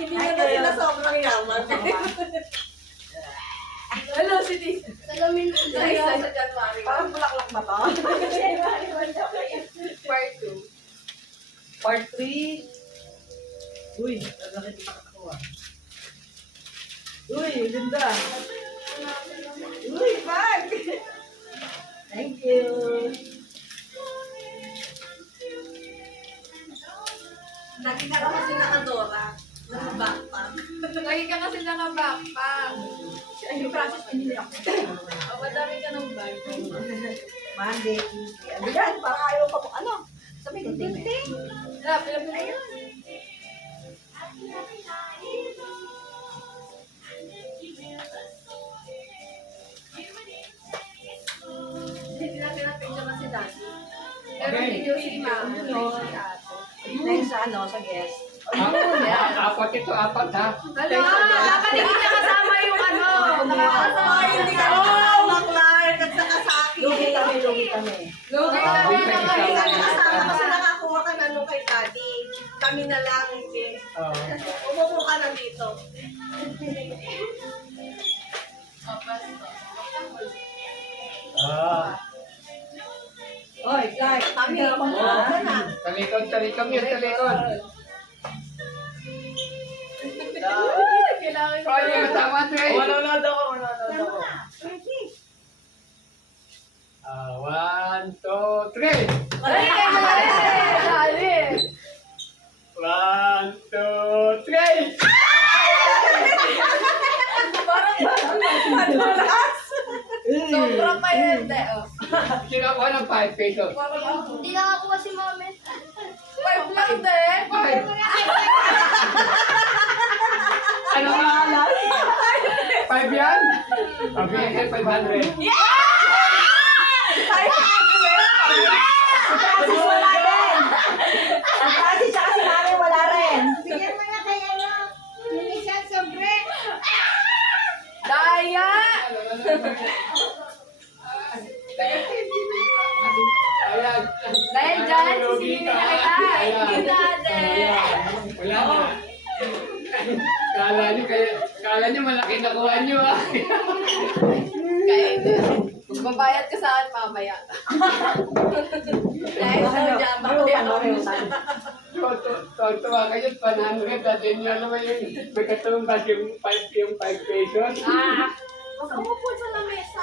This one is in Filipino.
Hindi na sila sobrang yaman. Hello, City. Salamin ko Sa isa sa January. Parang bulaklak na to. Part 2. Part 3. Uy, lalaki kita katakuha. Uy, ganda. Uy, bag. Thank you. Lagi ka kasi nakadora. Naka-backpack. Lagi ka kasi naka-backpack. Yung process pinili ako. Madami ka ng bag. Monday, Tuesday. Ano yan? Parang ayaw pa mo. Ano? Sabi ko, ting-ting. Pilapil. Ayun. Hindi natin na-picture na si Daddy. Pero hindi yung si Ma'am. Si Ate. Next sa ano, sa guest. Apat ito, apat ha. Ano? Dapat hindi niya kasama yung ano. Nakakasama hindi ka nakasama, Clark, at saka sa akin. Lugi kami. Lugi ka Lugi na ka Hindi ka naman. nakasama kasi nakakuha ka na nung kay Daddy. Kami na lang, eh. Umupo ka na dito. Oy, Clark, kami naman na. Talikod yun, talikod. Kailangan ko. Ay, tama ito eh. Manonood ako. One, two, three. Ay, Dali. One, two, three. Sobrang pa yun. Sinakuha ng 5 pesos. Hindi nakakuha si Mami. 5 lang din. 5. Ano nga? 5 yan? Pabigyan kayo 500. Kasi wala rin. Ang kasi siya kasi namin wala rin. Bigyan mo na kay ano. Yung isang sobre. Daya! Ayan. Dahil dyan, sisingin na kita. Thank you, Daddy. Wala na. Kala nyo malaki nakuha nyo ah. Kaya magbabayad ka sa akin mamaya. Dahil sa dyan, mamaya. Tuwa kayo, 100 at yun nyo naman yung magkatumbas yung 5 pesos. Ah! Umupo sa lamesa.